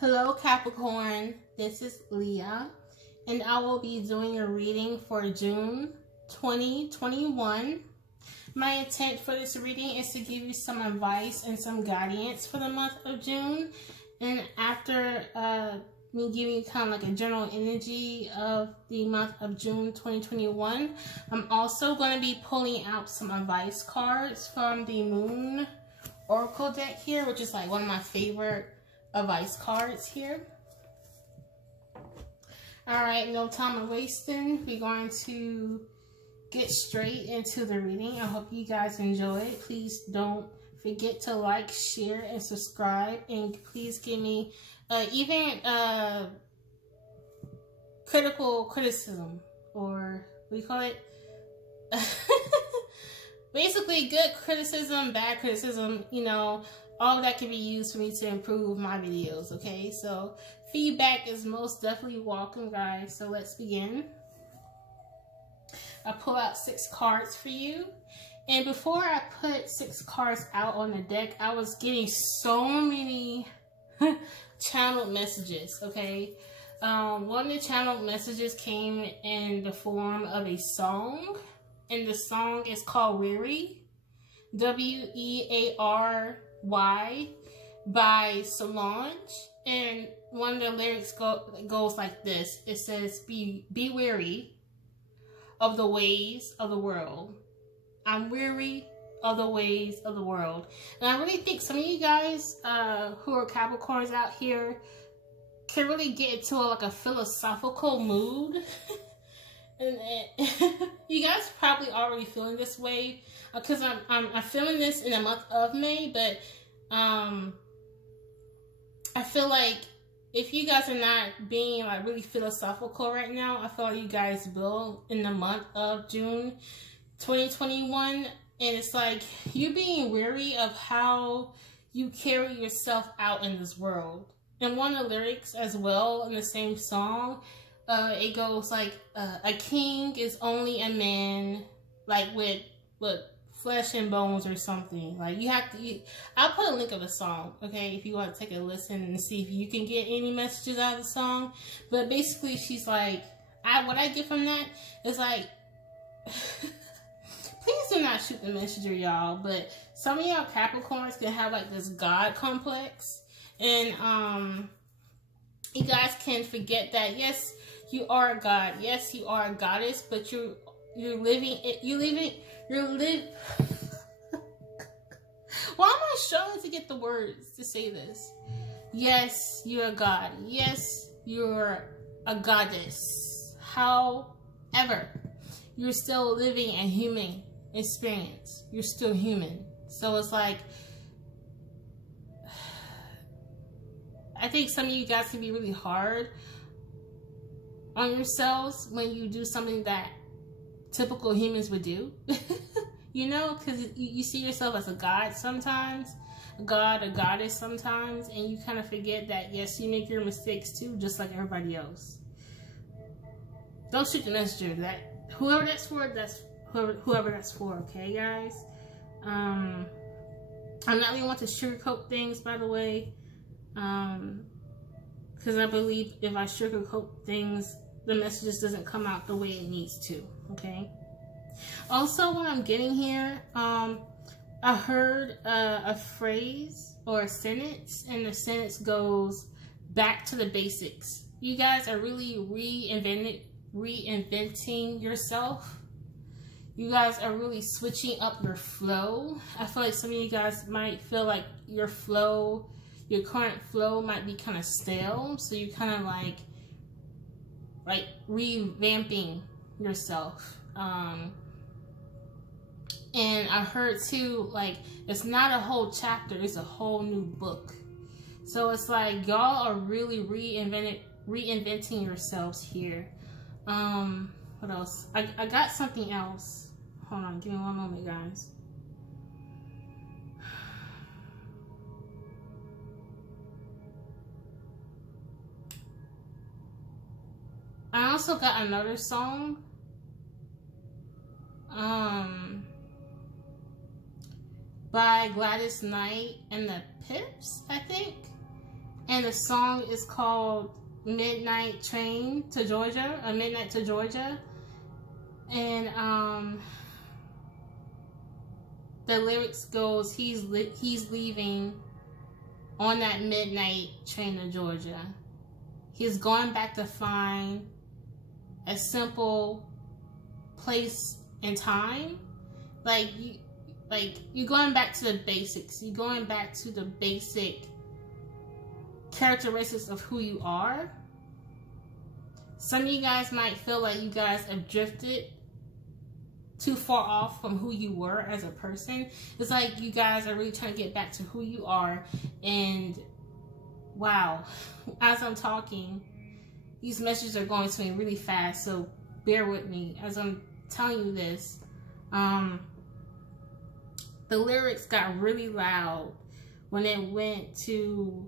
Hello Capricorn, this is Leah, and I will be doing a reading for June 2021. My intent for this reading is to give you some advice and some guidance for the month of June. And after me giving you kind of like a general energy of the month of June 2021, I'm also going to be pulling out some advice cards from the Moon Oracle deck here, which is like one of my favorite advice cards here. Alright, no time wasting. We're going to get straight into the reading. I hope you guys enjoy it. Please don't forget to like, share, and subscribe. And please give me even criticism, or what do you call it? Basically, good criticism, bad criticism, you know, all of that can be used for me to improve my videos, okay? So feedback is most definitely welcome, guys. So let's begin. I pull out 6 cards for you. And before I put 6 cards out on the deck, I was getting so many channeled messages, okay? One of the channeled messages came in the form of a song. And the song is called Weary. W-E-A-R-Y by Solange. And one of the lyrics goes like this. It says, be weary of the ways of the world. I'm weary of the ways of the world. And I really think some of you guys who are Capricorns out here can really get into like a philosophical mood. And you guys probably already feeling this way, because I'm feeling this in the month of May, but I feel like if you guys are not being like really philosophical right now, I feel like you guys will in the month of June 2021. And it's like you being weary of how you carry yourself out in this world. And one of the lyrics as well in the same song, it goes like, a king is only a man, like with flesh and bones or something. Like you have to, I'll put a link of the song, okay, if you want to take a listen and see if you can get any messages out of the song. But basically she's like, what I get from that is like, please do not shoot the messenger, y'all, but some of y'all Capricorns can have like this God complex. And you guys can forget that, yes, you are a god. Yes, you are a goddess, but you're living. Why am I struggling to get the words to say this? Yes, you're a god. Yes, you're a goddess. However, you're still living a human experience. You're still human. So it's like, I think some of you guys can be really hard on yourselves when you do something that typical humans would do. You know, because you see yourself as a god sometimes, a god, a goddess sometimes, and you kind of forget that, yes, you make your mistakes too, just like everybody else. Don't shoot the messenger. That whoever that's for, that's whoever that's for, okay, guys? I'm not really want to sugarcoat things, by the way, because I believe if I sugarcoat things, the message doesn't come out the way it needs to, okay? Also, what I'm getting here, I heard a phrase or a sentence, and the sentence goes, back to the basics. You guys are really reinventing yourself. You guys are really switching up your flow. I feel like some of you guys might feel like your flow, your current flow might be kind of stale. So you kind of like revamping yourself. And I heard too, like, it's not a whole chapter, it's a whole new book. So it's like y'all are really reinventing yourselves here. What else? I got something else. Hold on, give me one moment, guys. I also got another song. By Gladys and the Pips, I think. And the song is called Midnight Train to Georgia, or Midnight to Georgia. And the lyrics goes, he's leaving on that midnight train to Georgia. He's going back to find a simple place and time. Like you're going back to the basics. You're going back to the basic characteristics of who you are. Some of you guys might feel like you guys have drifted too far off from who you were as a person. It's like you guys are really trying to get back to who you are. And wow, as I'm talking, these messages are going to me really fast, so bear with me as I'm telling you this. The lyrics got really loud when it went to,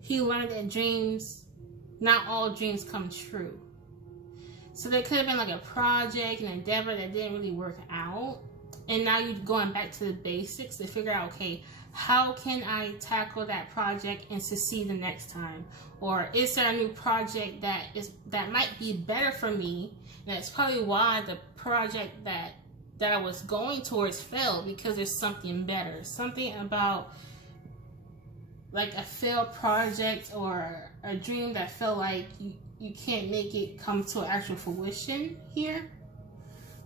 he learned that dreams, not all dreams come true. So there could have been like a project, an endeavor that didn't really work out. And now you're going back to the basics to figure out, okay, how can I tackle that project and succeed the next time? Or is there a new project that might be better for me? And that's probably why the project that I was going towards failed, because there's something better. Something about like a failed project or a dream that felt like you can't make it come to actual fruition here.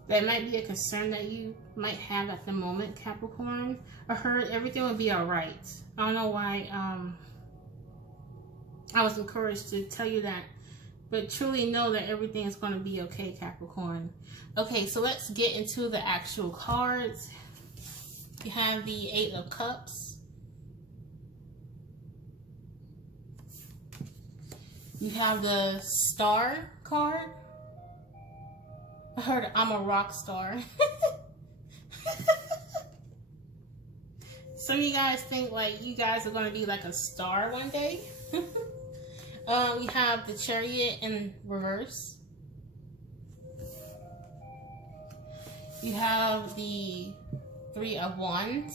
That might be a concern that you might have at the moment, Capricorn. I heard everything will be alright. I don't know why I was encouraged to tell you that. But truly know that everything is going to be okay, Capricorn. Okay, so let's get into the actual cards. You have the Eight of Cups. You have the Star card. I heard I'm a rock star. Some of you guys think like you guys are going to be like a star one day. You have the Chariot in reverse. You have the Three of Wands.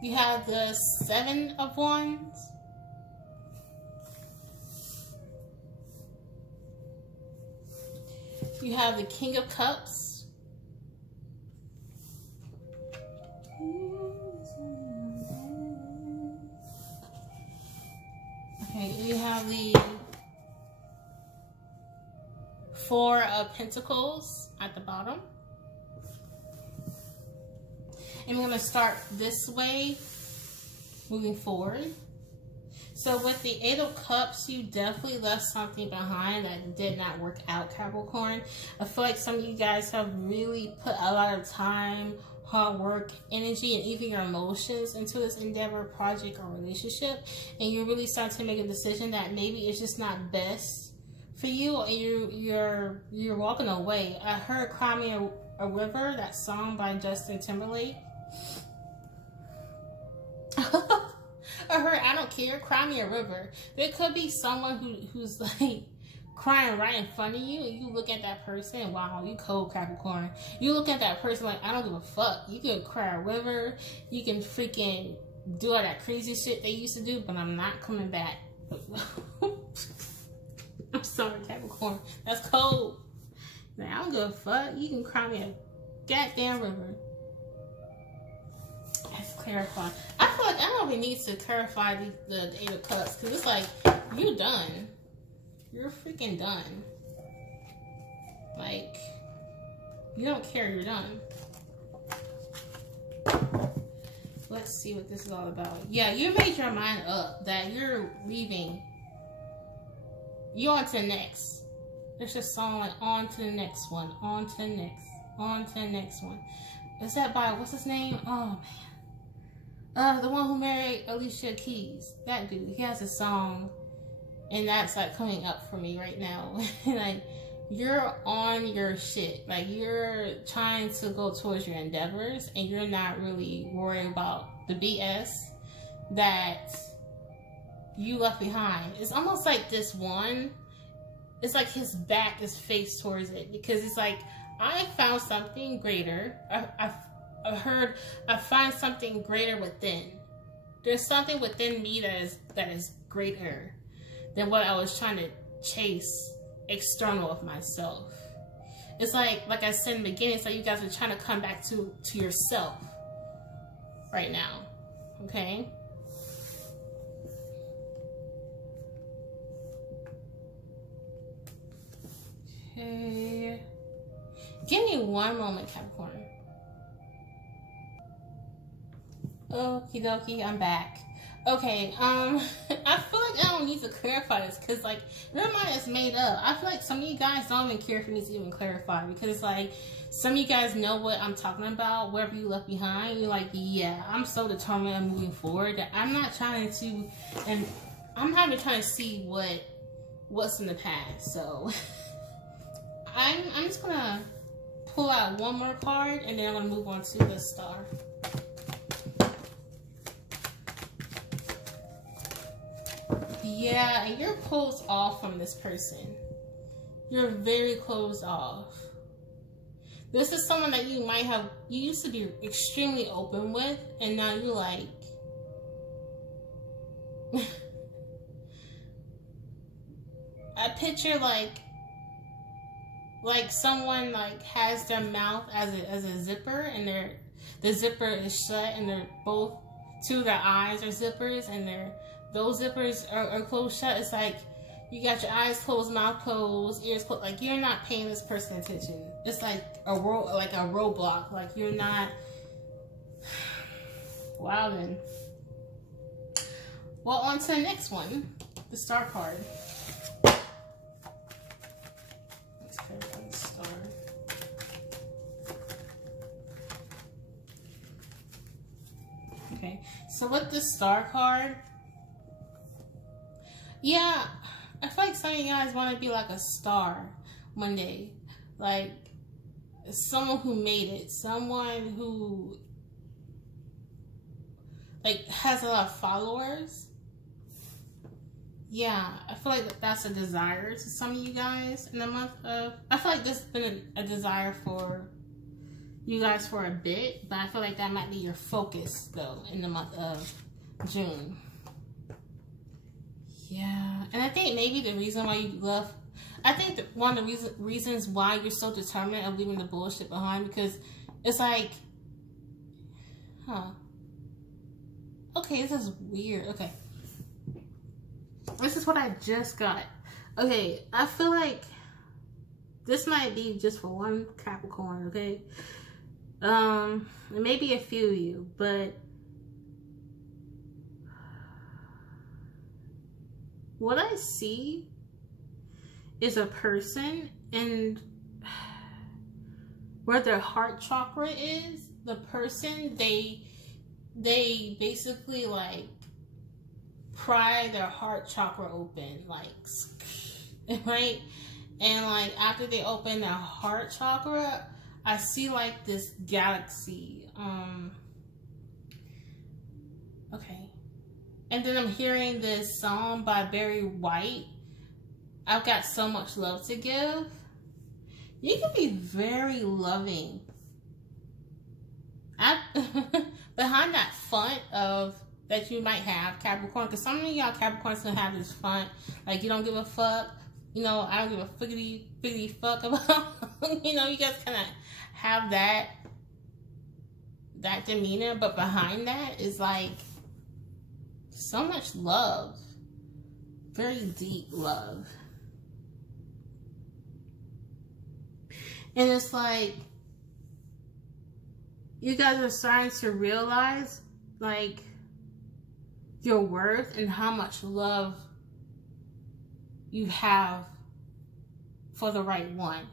You have the Seven of Wands. You have the King of Cups. Okay, you have the Four of Pentacles at the bottom. And we're going to start this way, moving forward. So with the Eight of Cups, you definitely left something behind that did not work out, Capricorn. I feel like some of you guys have really put a lot of time, hard work, energy, and even your emotions into this endeavor, project, or relationship. And you're really starting to make a decision that maybe it's just not best for you, and you're walking away. I heard Cry Me a River, that song by Justin Timberlake. I heard I Don't Care, Cry Me a River. There could be someone who's like crying right in front of you, and you look at that person, wow, you cold, Capricorn. You look at that person like, I don't give a fuck. You can cry a river, you can freaking do all that crazy shit they used to do, but I'm not coming back. I'm sorry, Capricorn. That's cold. Like, I don't give a fuck. You can cry me a goddamn river. Let's clarify. I feel like I don't even need to clarify the Eight of Cups, because it's like, you're done. You're freaking done. Like, you don't care, you're done. Let's see what this is all about. Yeah, you made your mind up that you're leaving. You're on to the next. There's just a song like on to the next one, on to the next, on to the next one. Is that by, what's his name? Oh man. The one who married Alicia Keys. That dude. He has a song, and that's like coming up for me right now. Like, you're on your shit. Like, you're trying to go towards your endeavors, and you're not really worried about the BS that you left behind. It's almost like this one, it's like his back is faced towards it, because it's like, I found something greater. I find something greater within. There's something within me that is greater than what I was trying to chase external of myself. It's like I said in the beginning, it's like you guys are trying to come back to yourself right now. Okay? Okay. Give me one moment, Capricorn. Okie dokie, I'm back. Okay, I feel like I don't need to clarify this because, like, your mind is made up. I feel like some of you guys don't even care if it needs to even clarify because it's like some of you guys know what I'm talking about, wherever you left behind. You're like, yeah, I'm so determined on moving forward that I'm not trying to, and I'm not even trying to see what's in the past. So I'm just gonna pull out one more card and then I'm gonna move on to the star. Yeah, and you're closed off from this person. You're very closed off. This is someone that you used to be extremely open with, and now you're like, I picture like someone like has their mouth as a zipper, and the zipper is shut, and they're both, two of their eyes are zippers, and those zippers are closed shut. It's like you got your eyes closed, mouth closed, ears closed. Like you're not paying this person attention. It's like a roadblock. Like you're not. Wow, then. Well, on to the next one, the star card. Let's clarify the star. Okay, so with the star card. Yeah, I feel like some of you guys want to be like a star one day. Like, someone who made it. Someone who, like, has a lot of followers. Yeah, I feel like that's a desire to some of you guys in the month of... I feel like this has been a desire for you guys for a bit. But I feel like that might be your focus, though, in the month of June. Yeah, and I think maybe the reason why you left, I think that one of the reasons why you're so determined of leaving the bullshit behind, because it's like, okay, this is weird. Okay, this is what I just got. Okay, I feel like this might be just for one Capricorn. Okay, maybe a few of you, but what I see is a person, and where their heart chakra is, the person, they basically like pry their heart chakra open, like, right? And like after they open their heart chakra, I see like this galaxy. Okay. And then I'm hearing this song by Barry White, I've Got So Much Love to Give. You can be very loving. Behind that front of that you might have, Capricorn, because some of y'all Capricorns gonna have this front, like you don't give a fuck. You know, I don't give a figgity fuck about. You know, you guys kind of have that demeanor, but behind that is like so much love, very deep love. And it's like you guys are starting to realize like your worth and how much love you have for the right one.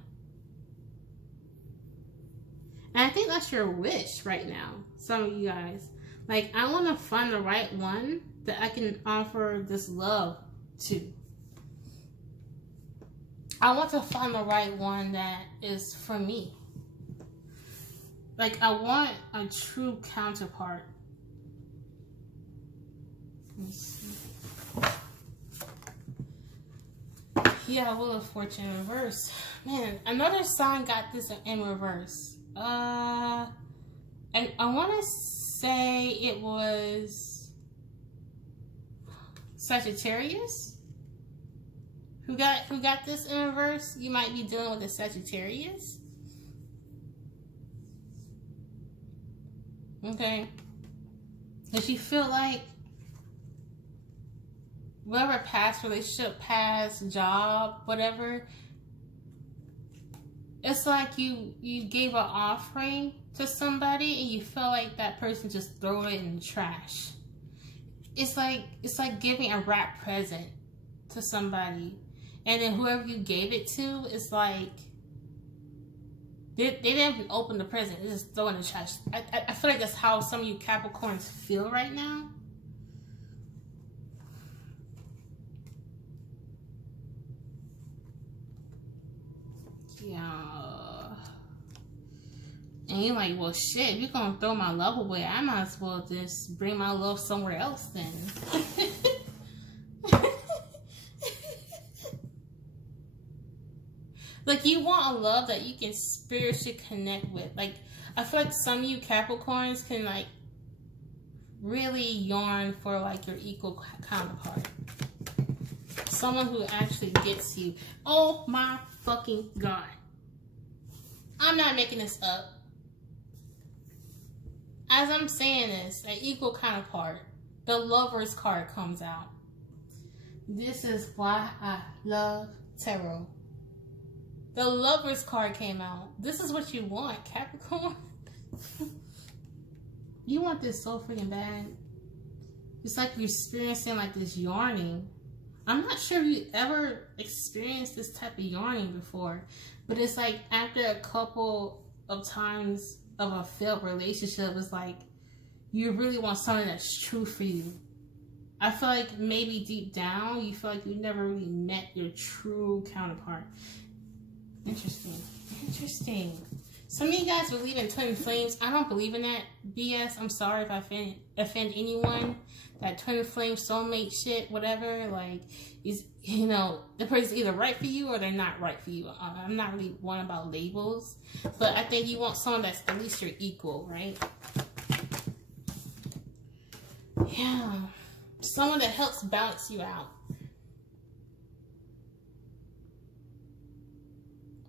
And I think that's your wish right now, some of you guys. Like, I want to find the right one that I can offer this love to. I want to find the right one that is for me. Like, I want a true counterpart. Let me see. Yeah, Wheel of Fortune in reverse. Man, another sign got this in reverse. And I want to say it was Sagittarius who got this in reverse. You might be dealing with a Sagittarius. Okay. If you feel like whatever past relationship, past job, whatever, it's like you gave an offering to somebody and you feel like that person just threw it in the trash. It's like giving a wrap present to somebody, and then whoever you gave it to, it's like they didn't even open the present, they just throw it in the trash. I feel like that's how some of you Capricorns feel right now. Yeah. And you're like, well, shit, if you're gonna throw my love away, I might as well just bring my love somewhere else then. Like, you want a love that you can spiritually connect with. Like, I feel like some of you Capricorns can, like, really yearn for, like, your equal counterpart. Someone who actually gets you. Oh my fucking God. I'm not making this up. As I'm saying this, an equal counterpart, the Lover's card comes out. This is why I love tarot. The Lover's card came out. This is what you want, Capricorn. You want this so freaking bad. It's like you're experiencing like this yarning. I'm not sure if you ever experienced this type of yarning before, but it's like after a couple of times of a failed relationship, it's like you really want something that's true for you. I feel like maybe deep down you feel like you never really met your true counterpart. Interesting. Interesting. Some of you guys believe in twin flames. I don't believe in that BS. I'm sorry if I offend anyone. That twin flame soulmate shit, whatever, like, is, you know, the person's either right for you or they're not right for you. I'm not really one about labels, but I think you want someone that's at least your equal, right? Yeah. Someone that helps balance you out.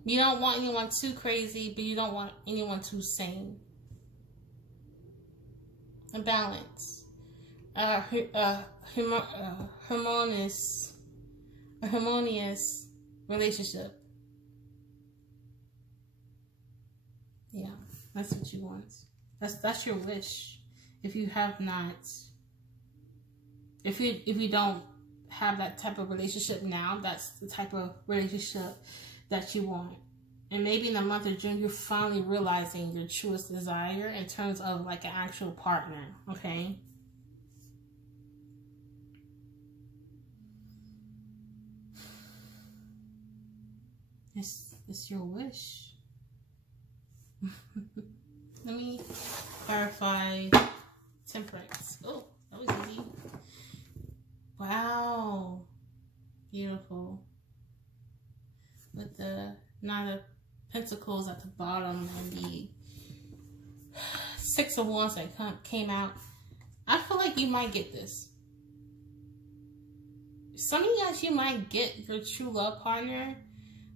You don't want anyone too crazy, but you don't want anyone too sane. A balance. Harmonious relationship. Yeah, that's what you want. That's your wish. If you have not, if you don't have that type of relationship now, that's the type of relationship that you want. And maybe in the month of June, you're finally realizing your truest desire in terms of like an actual partner, okay? It's your wish. Let me clarify temperance. Oh, that was easy. Wow. Beautiful. With the Nine of Pentacles at the bottom and the Six of Wands that came out. I feel like you might get this. Some of you guys, you might get your true love partner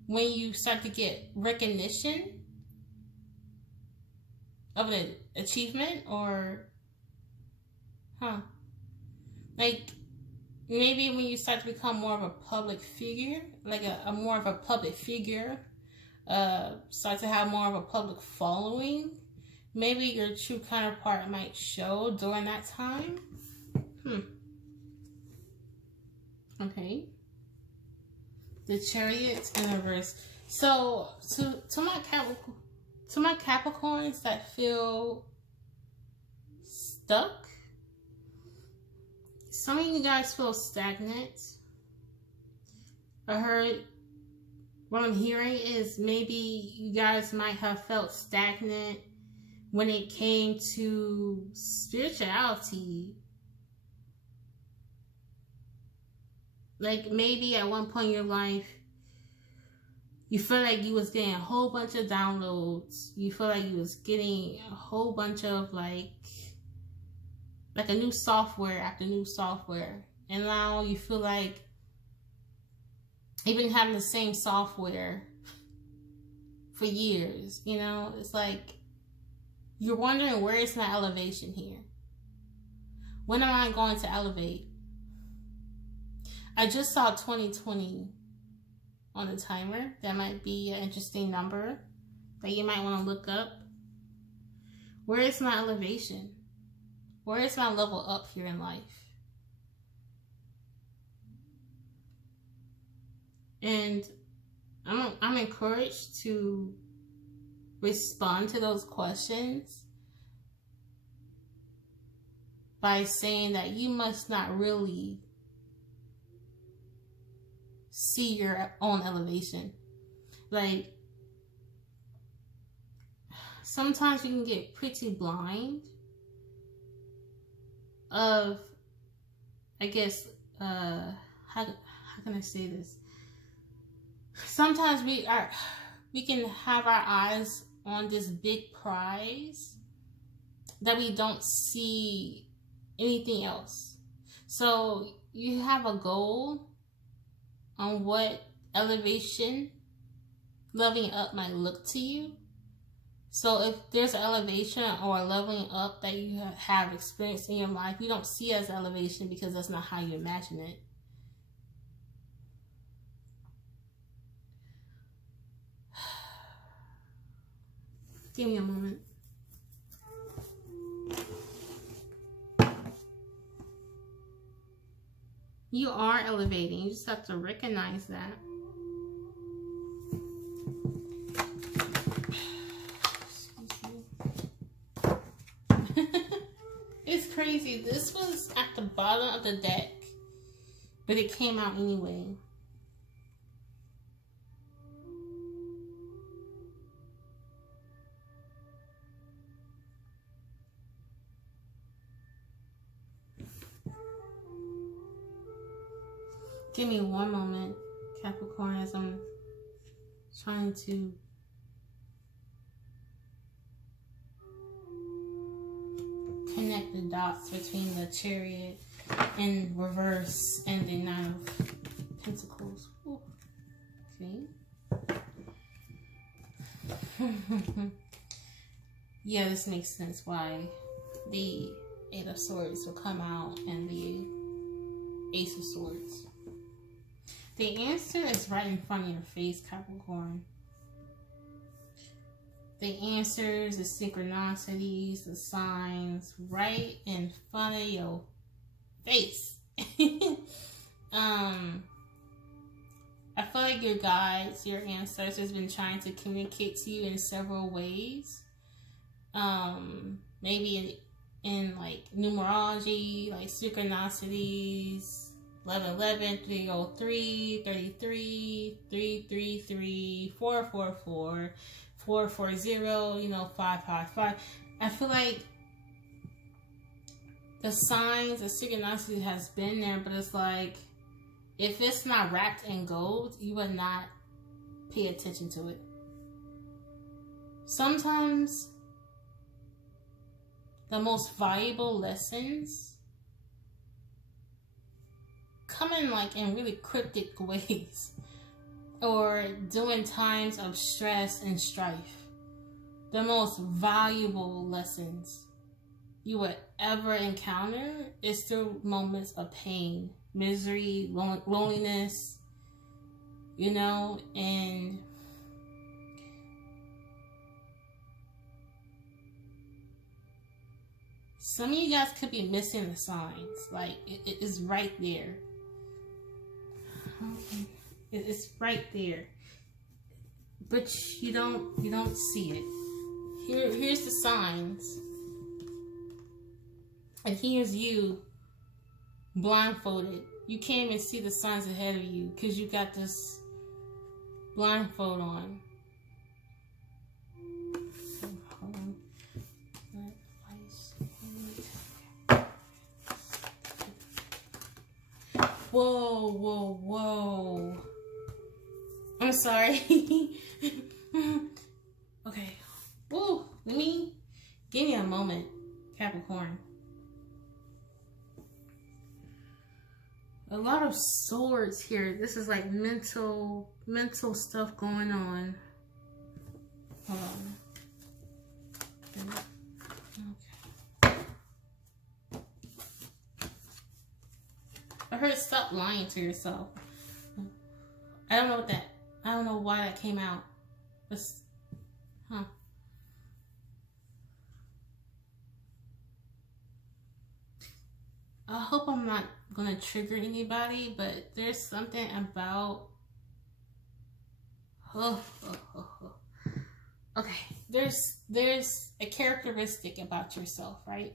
when you start to get recognition of an achievement, or like maybe when you start to become more of a public figure, like a more of a public figure, start to have more of a public following, maybe your true counterpart might show during that time. Okay. The Chariot in reverse. So to my Capricorns that feel stuck, some of you guys feel stagnant. I heard, what I'm hearing is maybe you guys might have felt stagnant when it came to spirituality. Like maybe at one point in your life, You feel like you was getting a whole bunch of downloads. You feel like you was getting a whole bunch of like a new software after new software. And now you feel like even having the same software for years, you know, it's like you're wondering, where is my elevation here? When am I going to elevate? I just saw 2020 on the timer. That might be an interesting number that you might want to look up. Where is my elevation? Where is my level up here in life? And I'm encouraged to respond to those questions by saying that you must not really see your own elevation. Like, sometimes you can get pretty blind of, I guess, how can I say this? Sometimes we can have our eyes on this big prize that we don't see anything else. So you have a goal on what elevation, leveling up might look to you. So if there's an elevation or a leveling up that you have experienced in your life, you don't see it as elevation because that's not how you imagine it. Give me a moment. You are elevating. You just have to recognize that. It's crazy. This was at the bottom of the deck, but it came out anyway. Give me one moment, Capricorn, as I'm trying to connect the dots between the Chariot in reverse and the Nine of Pentacles. Ooh. Okay. Yeah, this makes sense why the Eight of Swords will come out and the Ace of Swords. The answer is right in front of your face, Capricorn. The answers, the synchronicities, the signs, right in front of your face. I feel like your guides, your ancestors, has been trying to communicate to you in several ways. Maybe in like numerology, like synchronicities. 1111, 303, 33, 333, 444, 440, you know, 555. I feel like the signs, the synchronicity has been there, but it's like, if it's not wrapped in gold, you would not pay attention to it. Sometimes the most valuable lessons come in like in really cryptic ways, or during times of stress and strife. The most valuable lessons you would ever encounter is through moments of pain, misery, loneliness, you know. And some of you guys could be missing the signs. Like, it is right there. It's right there, but you don't see it. Here's the signs, and here's you blindfolded. You can't even see the signs ahead of you because you got this blindfold on. Whoa, whoa, whoa. I'm sorry. Okay. Ooh, give me a moment, Capricorn. A lot of swords here. This is like mental stuff going on. Hold on. Okay. I heard stop lying to yourself. I don't know why that came out. Huh. I hope I'm not gonna trigger anybody, but there's something about okay. There's a characteristic about yourself, right?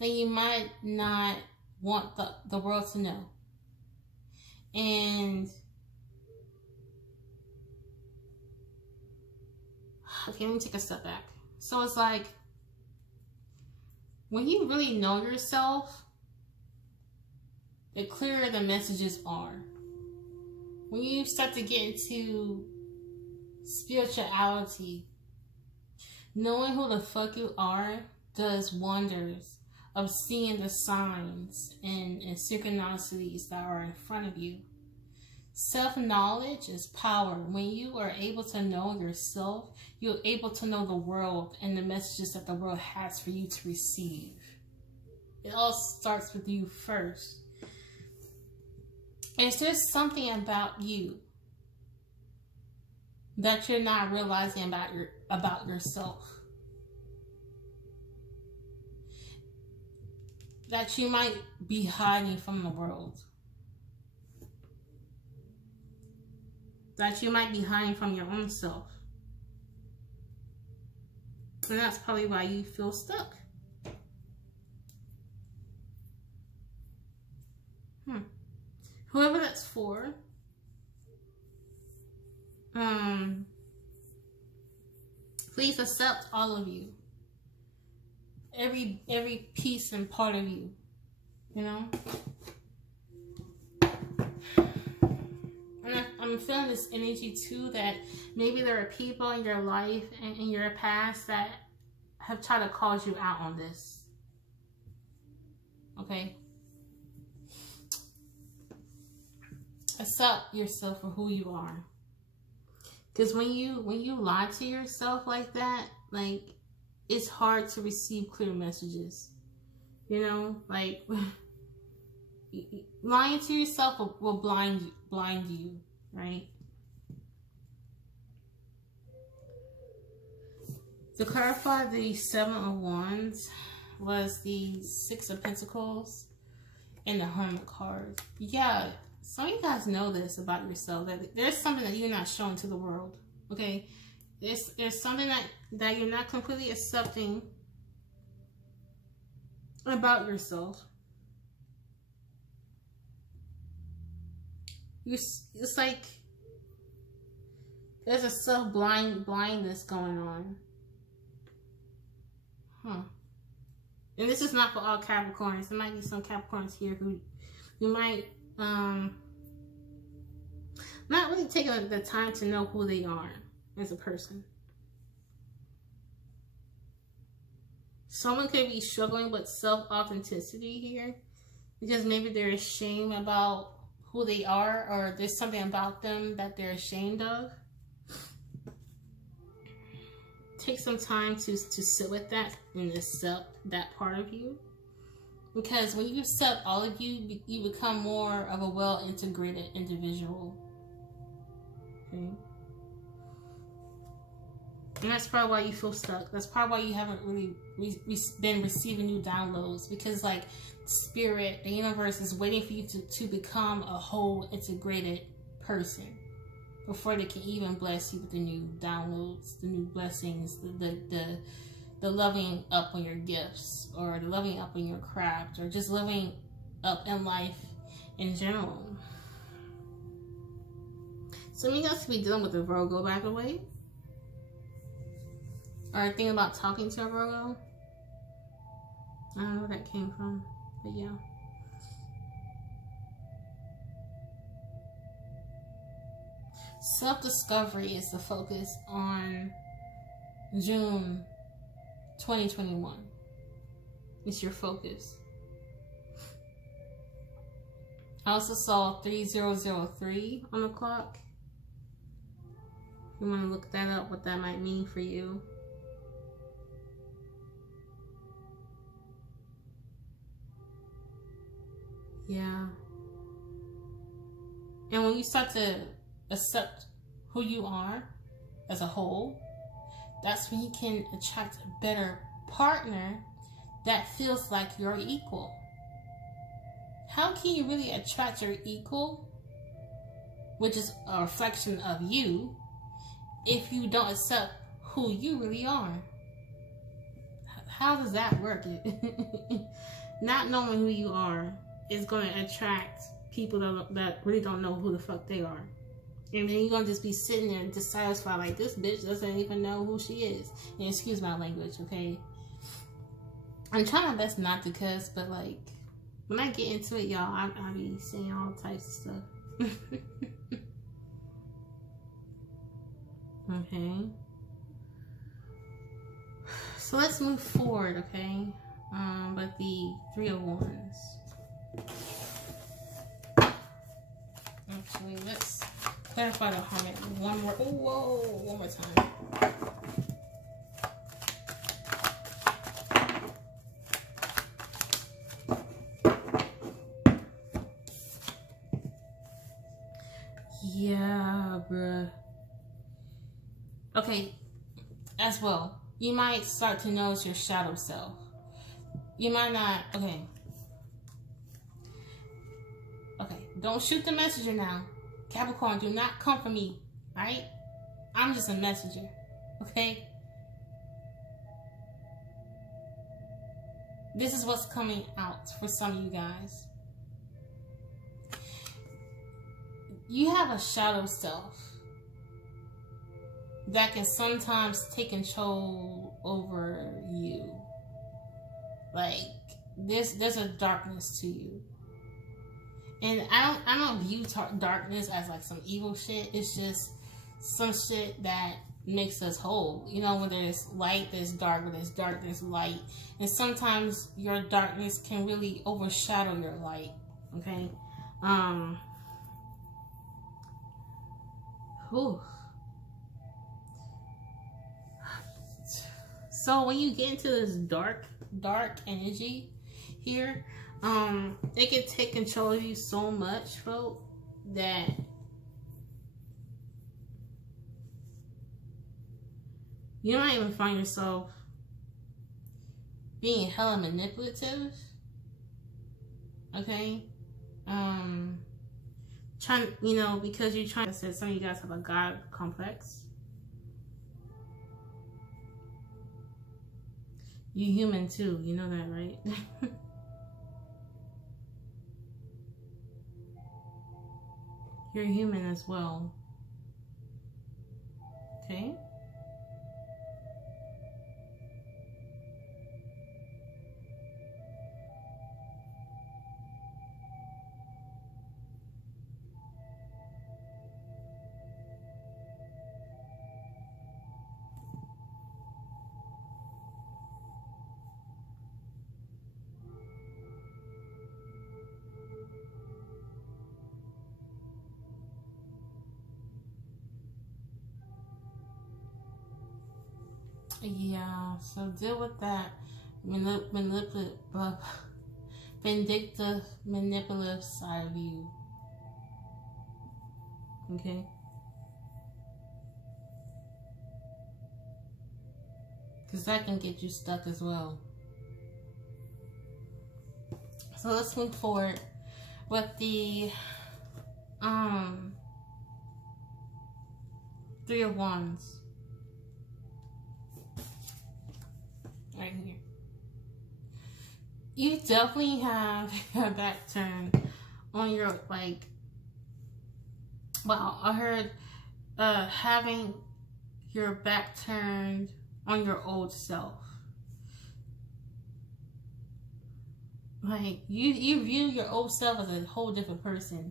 That you might not want the world to know. And okay, let me take a step back. So it's like when you really know yourself, the clearer the messages are. When you start to get into spirituality, knowing who the fuck you are does wonders of seeing the signs and synchronicities that are in front of you. Self-knowledge is power. When you are able to know yourself, you're able to know the world and the messages that the world has for you to receive. It all starts with you first. Is there something about you that you're not realizing about yourself? That you might be hiding from the world? That you might be hiding from your own self? And that's probably why you feel stuck. Whoever that's for, please accept all of you. Every piece and part of you, you know? And I'm feeling this energy too, that maybe there are people in your life and in your past that have tried to cause you out on this. Okay? Accept yourself for who you are. Because when you lie to yourself like that, like, it's hard to receive clear messages. You know, like lying to yourself will blind you, right? To clarify, the 7 of Wands was the 6 of Pentacles and the Hermit card. Yeah, some of you guys know this about yourself, that there's something that you're not showing to the world, okay? There's something that you're not completely accepting about yourself. It's like there's a self-blindness going on. And this is not for all Capricorns. There might be some Capricorns here who might not really take the time to know who they are as a person. Someone could be struggling with self-authenticity here because maybe they're ashamed about who they are, or there's something about them that they're ashamed of. Take some time to sit with that and accept that part of you. Because when you accept all of you, you become more of a well-integrated individual. Okay? And that's probably why you feel stuck. That's probably why you haven't really been receiving new downloads. Because, like, spirit, the universe is waiting for you to become a whole integrated person before they can even bless you with the new downloads, the new blessings, the loving up on your gifts, or the loving up on your craft, or just loving up in life in general. Some of you guys could be dealing with a Virgo, by the way. Or thinking about talking to a Virgo. I don't know where that came from, but yeah. Self-discovery is the focus on June 2021. It's your focus. I also saw 3003 on the clock. If you want to look that up, what that might mean for you. Yeah. And when you start to accept who you are as a whole, that's when you can attract a better partner that feels like you're equal. How can you really attract your equal, which is a reflection of you, if you don't accept who you really are? How does that work? Not knowing who you are is going to attract people that really don't know who the fuck they are. And then you're going to just be sitting there dissatisfied, like, this bitch doesn't even know who she is. And excuse my language, okay? I'm trying my best not to cuss, but, like, when I get into it, y'all, I be saying all types of stuff. Okay. So let's move forward, okay? With the Three of Wands. Actually, let's clarify the Hermit one more. Oh, whoa, one more time. Yeah, bruh. Okay, as well, you might start to notice your shadow self. You might not, okay, don't shoot the messenger now. Capricorn, do not come for me, right? I'm just a messenger, okay? This is what's coming out for some of you guys. You have a shadow self that can sometimes take control over you. Like, there's a darkness to you. And I don't view darkness as like some evil shit. It's just some shit that makes us whole. You know, when there's light, there's dark. When there's dark, there's light. And sometimes your darkness can really overshadow your light. Okay? Whew. So when you get into this dark energy here, it can take control of you so much, folks, that you might even find yourself being hella manipulative. Okay? Trying, you know, because you're trying to say some of you guys have a God complex. You human too, you know that, right? You're human as well. Okay? Yeah, so deal with that vindictive, manipulative side of you. Okay? Because that can get you stuck as well. So let's move forward with the Three of Wands. Right here. You definitely have your back turned on your, like, wow, I heard having your back turned on your old self. Like, you view your old self as a whole different person.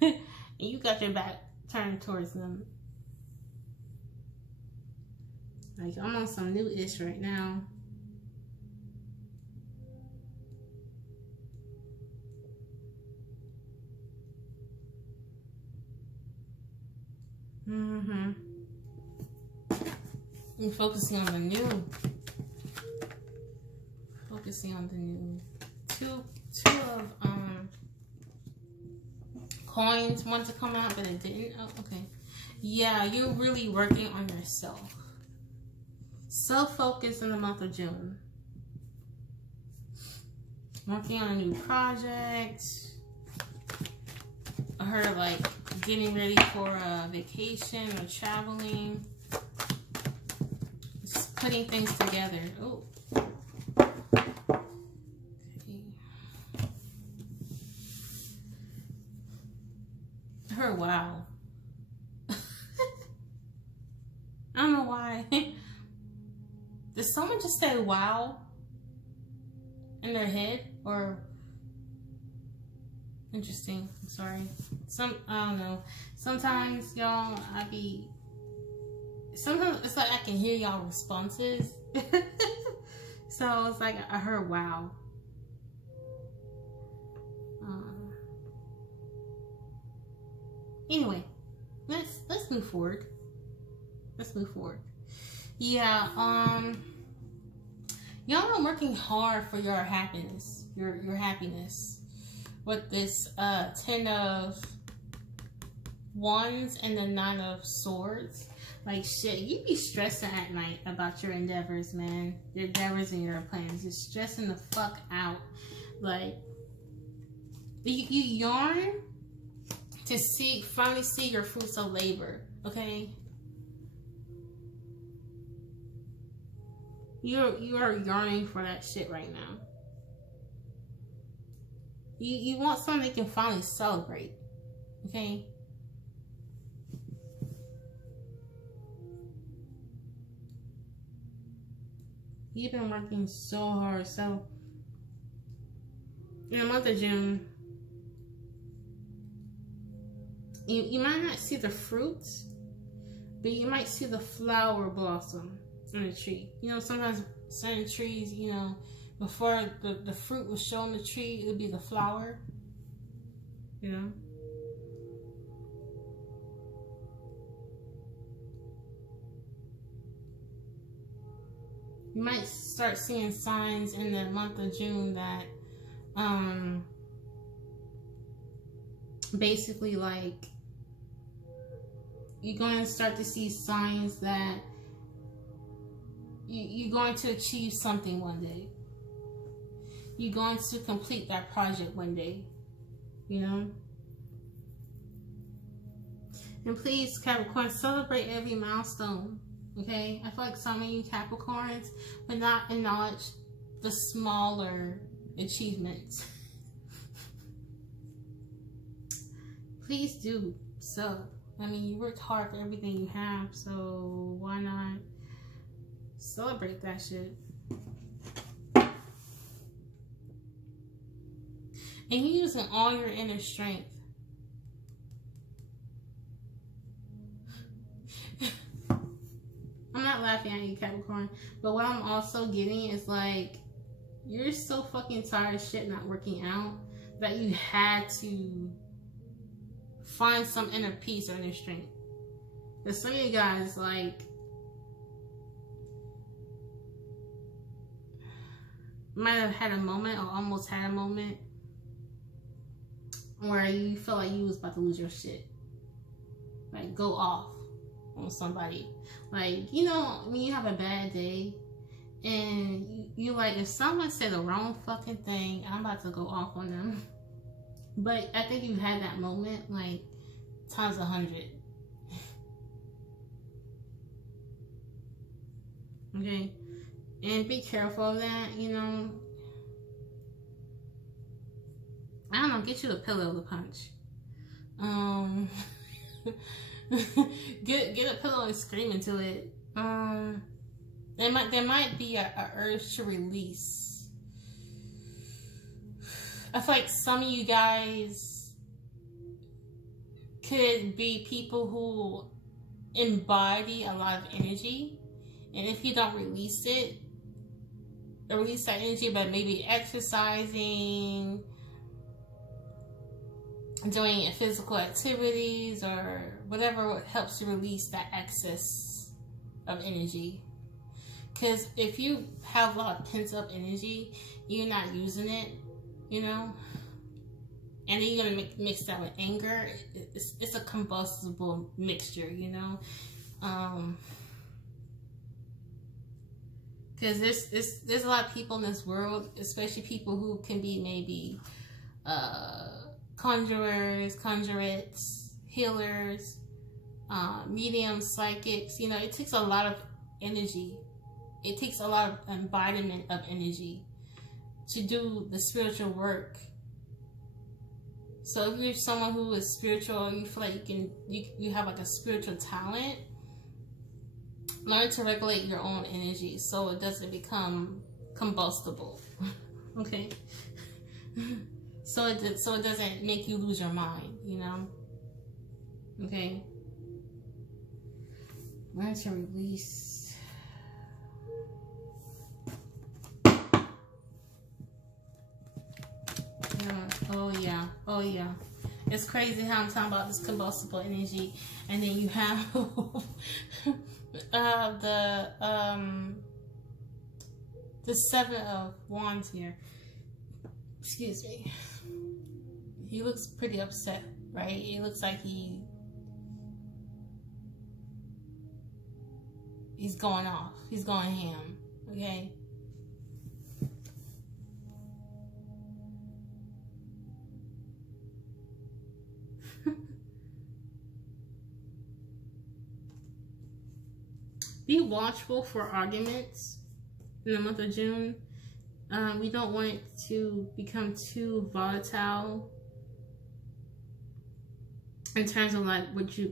And you got your back turn towards them. Like, I'm on some new-ish right now. Mm-hmm. I'm focusing on the new. Focusing on the new. Two of coins want to come out, but it didn't. Oh, okay. Yeah, you're really working on yourself. Self-focus in the month of June. Working on a new project. I heard like getting ready for a vacation or traveling. Just putting things together. Oh. Okay. I heard wow. I don't know why. Did someone just say wow in their head? Or interesting. I'm sorry. I don't know. Sometimes y'all, sometimes it's like I can hear y'all responses. So it's like I heard wow. Anyway, let's move forward. Let's move forward. Yeah, y'all are working hard for your happiness. Your happiness. With this 10 of Wands and the 9 of Swords. Like shit, you be stressing at night about your endeavors, man. Your endeavors and your plans. You're stressing the fuck out. Like you yearn to finally see your fruits of labor, okay? You are yearning for that shit right now. You want something you can finally celebrate, okay? You've been working so hard. So in the month of June, you might not see the fruits, but you might see the flower blossom on the tree. You know, sometimes certain trees, you know, before the fruit was shown the tree, it would be the flower. You know? You might start seeing signs in the month of June that basically like you're going to start to see signs that you're going to achieve something one day. You're going to complete that project one day, you know? And please, Capricorn, celebrate every milestone, okay? I feel like some of you Capricorns would not acknowledge the smaller achievements. Please do so. I mean, you worked hard for everything you have, so why not celebrate that shit? And you're using all your inner strength. I'm not laughing at you, Capricorn, but what I'm also getting is like, you're so fucking tired of shit not working out that you had to find some inner peace or inner strength. Because some of you guys, like, might have had a moment or almost had a moment where you felt like you was about to lose your shit. Like, go off on somebody. Like, you know, when you have a bad day and you like, if someone said the wrong fucking thing, I'm about to go off on them. But I think you had that moment, like, times 100. Okay? And be careful of that, you know. I don't know, get you a pillow to punch. Get a pillow and scream into it. There might be a urge to release. I feel like some of you guys could be people who embody a lot of energy, and if you don't release it, or release that energy by maybe exercising, doing physical activities, or whatever helps you release that excess of energy. Because if you have a lot of pent up energy, you're not using it, you know, and then you're gonna mix that with anger. It's a combustible mixture, you know. Because there's a lot of people in this world, especially people who can be maybe conjurers, conjurettes, healers, mediums, psychics. You know, it takes a lot of energy. It takes a lot of embodiment of energy to do the spiritual work. So if you're someone who is spiritual, you feel like you have like a spiritual talent, learn to regulate your own energy so it doesn't become combustible. Okay? So it doesn't make you lose your mind, you know? Okay? Learn to release. Oh yeah, oh yeah. It's crazy how I'm talking about this combustible energy, and then you have the Seven of Wands here. Excuse me. He looks pretty upset, right? It looks like he's going off. He's going ham. Okay. Be watchful for arguments in the month of June. We don't want it to become too volatile in terms of like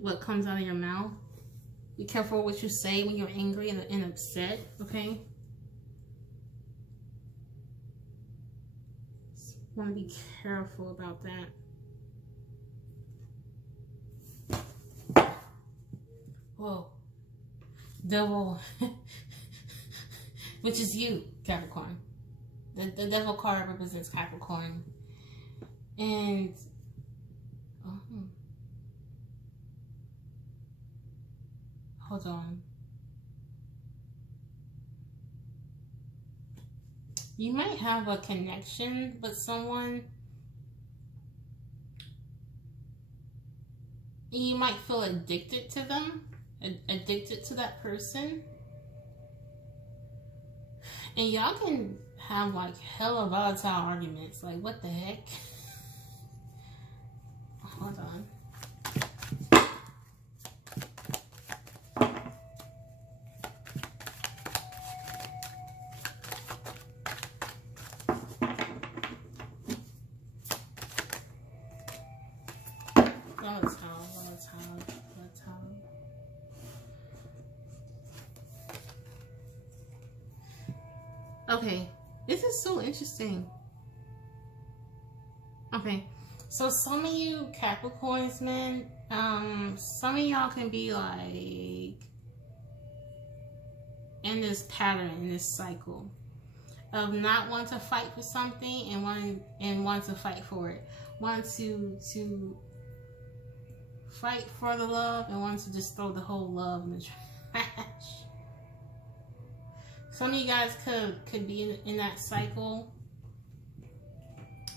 what comes out of your mouth. Be careful what you say when you're angry and upset, okay? Just want to be careful about that. Whoa. Devil, which is you, Capricorn. The devil card represents Capricorn. And hold on. You might have a connection with someone. You might feel addicted to them. Addicted to that person, and y'all can have like hella volatile arguments. Like, what the heck? Hold on. Okay, this is so interesting. Okay, so some of you Capricorns, man, some of y'all can be like in this pattern, in this cycle of not wanting to fight for something and want to fight for it. Want to fight for the love and want to just throw the whole love in the trash. Some of you guys could be in that cycle.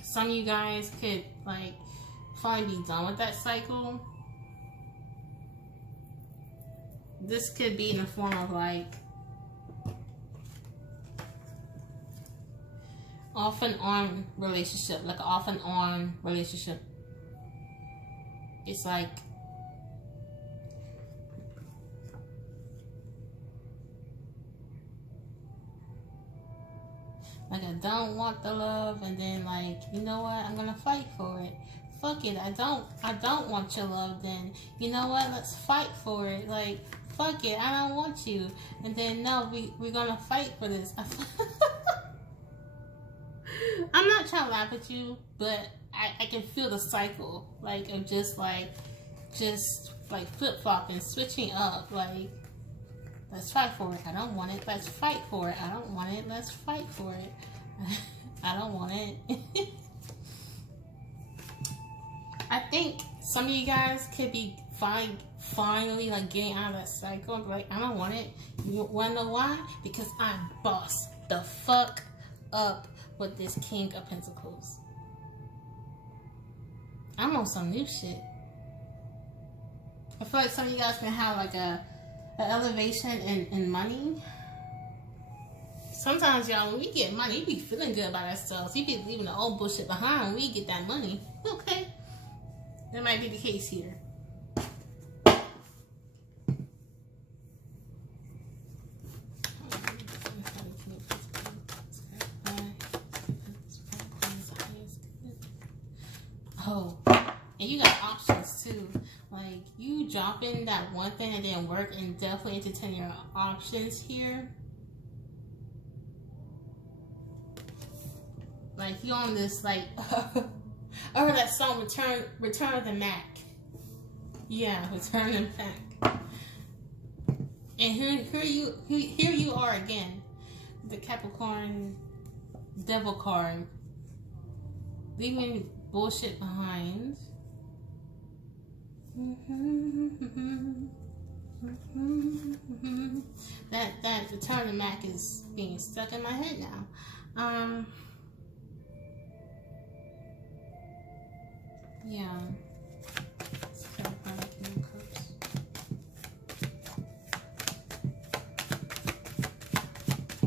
Some of you guys could like finally be done with that cycle. This could be in the form of like off and on relationship, like an off and on relationship. It's like I don't want the love, and then like, you know what, I'm gonna fight for it. Fuck it, I don't want your love, then you know what, let's fight for it. Like, fuck it, I don't want you. And then no, we're gonna fight for this. I'm not trying to laugh at you, but I can feel the cycle, like, of just like just like flip-flopping, switching up, like, let's fight for it. I don't want it. Let's fight for it. I don't want it. Let's fight for it. I don't want it. I think some of you guys could be finally like getting out of that cycle. Like, I don't want it. You wanna know why? Because I bossed the fuck up with this King of Pentacles. I'm on some new shit. I feel like some of you guys can have like an elevation in money. Sometimes, y'all, when we get money, we be feeling good about ourselves. We be leaving the old bullshit behind when we get that money. Okay. That might be the case here. Oh, and you got options too. Like, you dropping that one thing that didn't work and definitely entertain your options here. Like, you on this, like, I heard that song, Return of the Mac. Yeah, Return of the Mac. And here you are again. The Capricorn Devil card. Leaving bullshit behind. That Return of the Mac is being stuck in my head now. Yeah.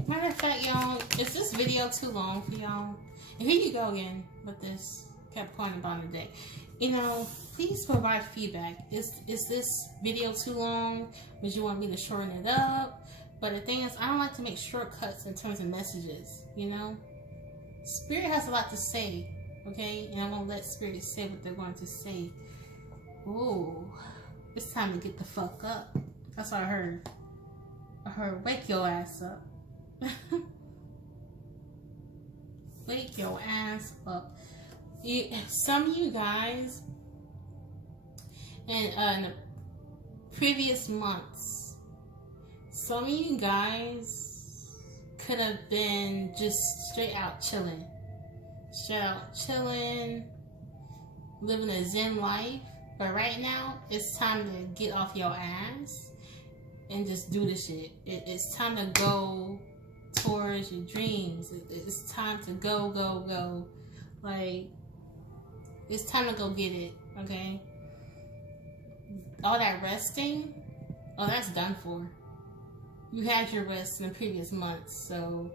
Matter of fact, y'all, is this video too long for y'all? And here you go again with this Capricorn about the day. You know, please provide feedback. Is this video too long? Would you want me to shorten it up? But the thing is, I don't like to make shortcuts in terms of messages, you know? Spirit has a lot to say, okay? And I'm going to let Spirit say what they're going to say. Ooh, it's time to get the fuck up. That's what I heard. I heard, wake your ass up. Wake your ass up. Some of you guys in the previous months, some of you guys could have been just straight out chilling. Straight out chilling, living a Zen life. But right now, it's time to get off your ass and just do the shit. It's time to go towards your dreams. It's time to go. Like, it's time to go get it, okay? All that resting, oh, that's done for. You had your rest in the previous months, so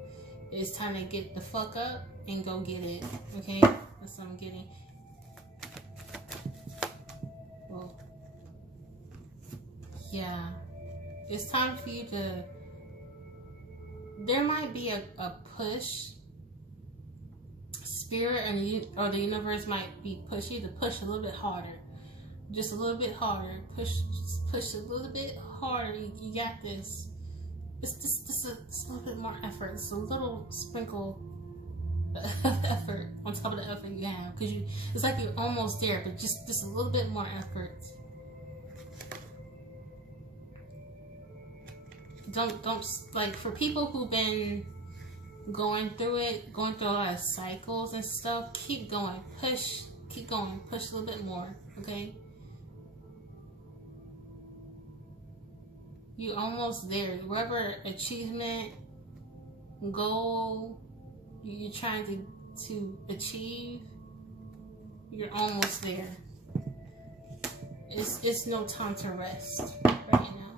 it's time to get the fuck up and go get it, okay? That's what I'm getting. Well, yeah. It's time for you to, there might be a push. Spirit or the universe might be pushing you to push a little bit harder. Just a little bit harder. Push a little bit harder. You got this. It's a little bit more effort. It's a little sprinkle of effort on top of the effort you have. Because it's like you're almost there, but just a little bit more effort. Don't like, for people who've been going through a lot of cycles and stuff, keep going, keep going, push a little bit more, okay? You're almost there. Whatever achievement, goal you're trying to achieve, you're almost there. It's no time to rest right now,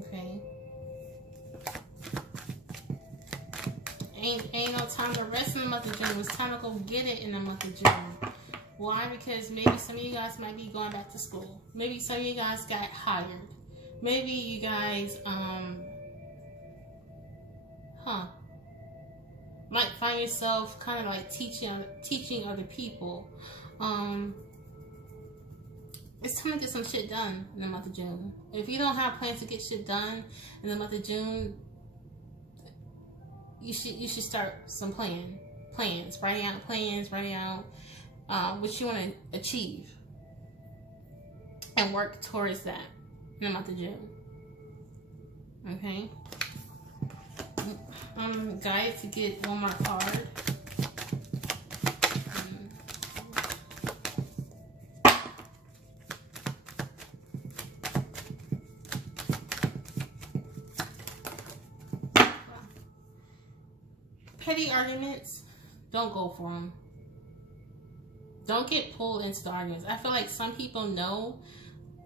okay? Ain't no time to rest in the month of June. It's time to go get it in the month of June. Why? Because maybe some of you guys might be going back to school. Maybe some of you guys got hired. Maybe you guys, might find yourself kind of like teaching other people. It's time to get some shit done in the month of June. If you don't have plans to get shit done in the month of June, you should start some plans, writing out what you want to achieve, and work towards that. And I'm at the gym. Okay. Guys, to get one more card. Petty arguments, don't go for them. Don't get pulled into the arguments. I feel like some people know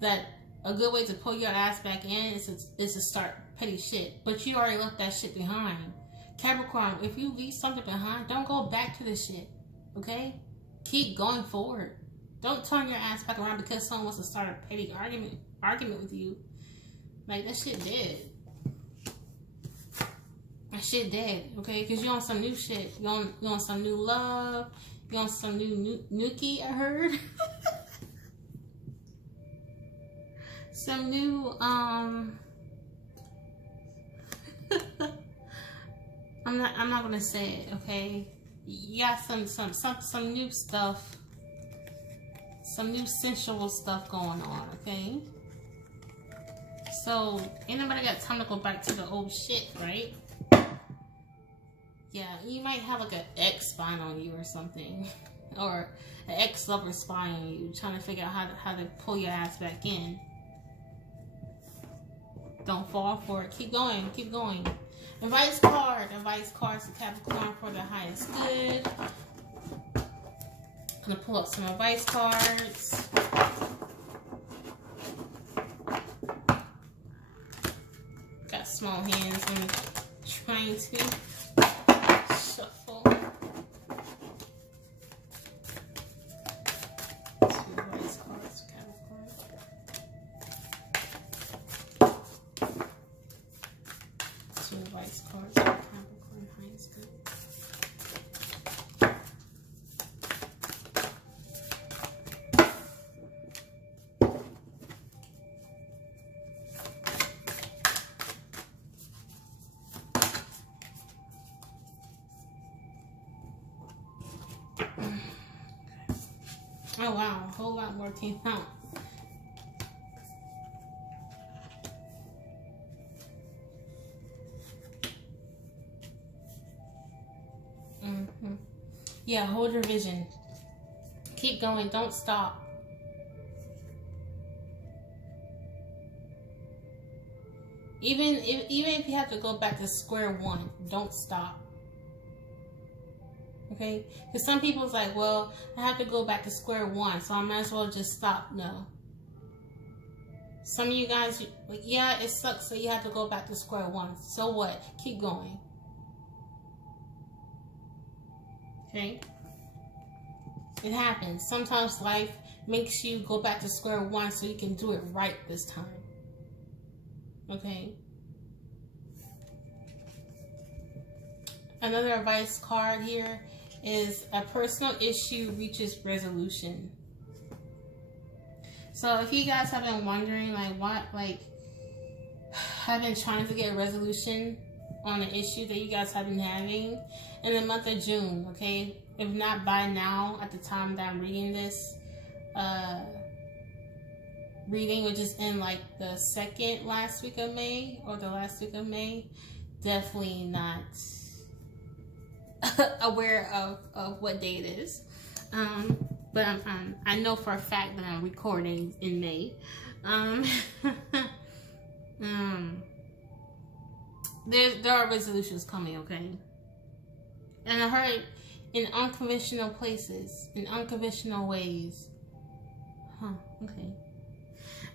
that a good way to pull your ass back in is to start petty shit. But you already left that shit behind. Capricorn, if you leave something behind, don't go back to the shit. Okay? Keep going forward. Don't turn your ass back around because someone wants to start a petty argument with you. Like, that shit dead. That shit dead, okay? Because you're on some new shit. You're on some new love. You're on some new nookie, I heard. Some new, I'm not gonna say it, okay? You got some new stuff. Some new sensual stuff going on, okay? So, ain't nobody got time to go back to the old shit, right? Yeah, you might have like an ex spying on you or something. Or an ex-lover spying on you, trying to figure out how to pull your ass back in. Don't fall for it. Keep going. Keep going. Advice card. Advice cards to Capricorn for the highest good. I'm going to pull up some advice cards. Got small hands. I'm trying to shuffle. Two advice cards for Capricorn. Two advice cards for Capricorn, highest good. Oh wow, a whole lot more came out. Yeah, hold your vision. Keep going, don't stop. Even if you have to go back to square one, don't stop. Okay? Because some people's like, well, I have to go back to square one, so I might as well just stop. No. Some of you guys, like, yeah, it sucks that you have to go back to square one. So what? Keep going. Okay? It happens. Sometimes life makes you go back to square one so you can do it right this time. Okay? Another advice card here is a personal issue reaches resolution. So if you guys have been wondering, like, what, like, I've been trying to get a resolution on an issue that you guys have been having in the month of June, okay? If not by now, at the time that I'm reading this reading, which is in like the second last week of May or the last week of May, definitely not aware of what day it is. But I know for a fact that I'm recording in May. There are resolutions coming, okay? And I heard in unconventional places, in unconventional ways. Huh, okay.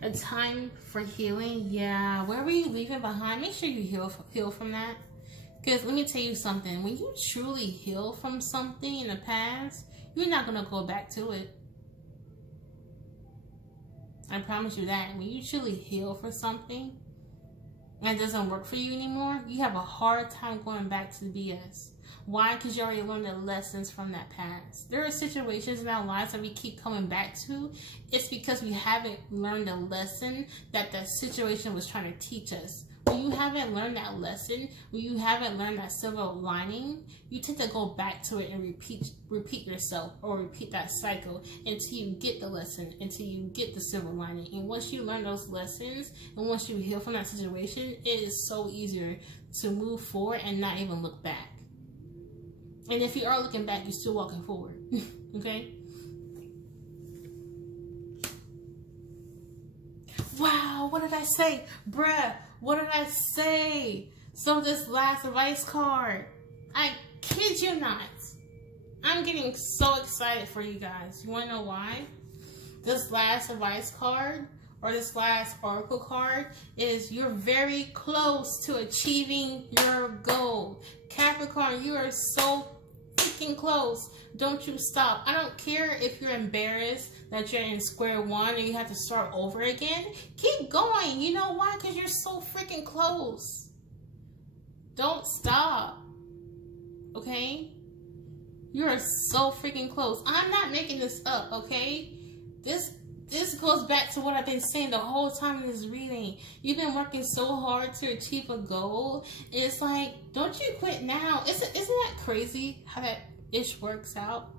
A time for healing, yeah. Wherever you leaving behind, make sure you heal from that. Because let me tell you something. When you truly heal from something in the past, you're not going to go back to it. I promise you that. When you truly heal for something and it doesn't work for you anymore, you have a hard time going back to the BS. Why? Because you already learned the lessons from that past. There are situations in our lives that we keep coming back to. It's because we haven't learned the lesson that that situation was trying to teach us. when you haven't learned that lesson, when you haven't learned that silver lining, you tend to go back to it and repeat yourself, or repeat that cycle until you get the lesson, until you get the silver lining. And once you learn those lessons, and once you heal from that situation, it is so easier to move forward and not even look back. And if you are looking back, you're still walking forward. Okay? Wow, what did I say? Bruh, what did I say? So this last advice card, I kid you not, I'm getting so excited for you guys. You want to know why? This last advice card, or this last oracle card, is you're very close to achieving your goal. Capricorn, you are so freaking close. Don't you stop. I don't care if you're embarrassed that you're in square one and you have to start over again. Keep going. You know why? Because you're so freaking close. Don't stop. Okay? You're so freaking close. I'm not making this up, okay? This goes back to what I've been saying the whole time in this reading. You've been working so hard to achieve a goal. It's like, don't you quit now. Isn't that crazy how that ish works out?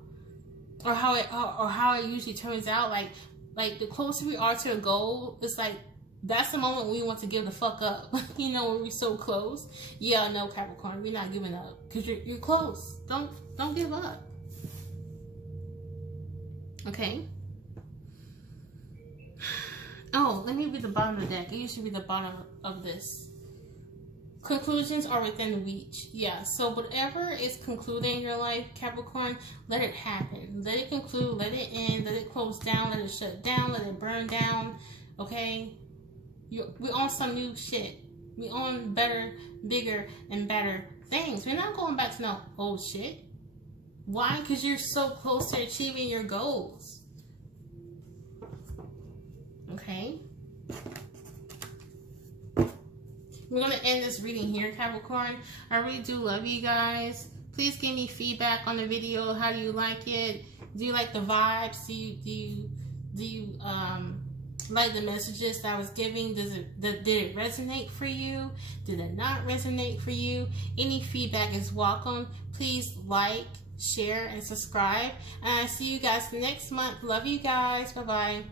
Or how it usually turns out. Like the closer we are to a goal, it's like that's the moment we want to give the fuck up. You know, when we're so close. Yeah, no, Capricorn, we're not giving up. Because you're close. Don't give up. Okay? Oh, let me read the bottom of the deck. I usually read the bottom of this. Conclusions are within reach. Yeah, so whatever is concluding in your life, Capricorn, let it happen. Let it conclude, let it end, let it close down, let it shut down, let it burn down. Okay? We're on some new shit. We're on better, bigger, and better things. We're not going back to no old shit. Why? Because you're so close to achieving your goals. Okay? We're going to end this reading here, Capricorn. I really do love you guys. Please give me feedback on the video. How do you like it? Do you like the vibes? Do you like the messages that I was giving? Did it resonate for you? Did it not resonate for you? Any feedback is welcome. Please like, share, and subscribe. And I see you guys next month. Love you guys. Bye-bye.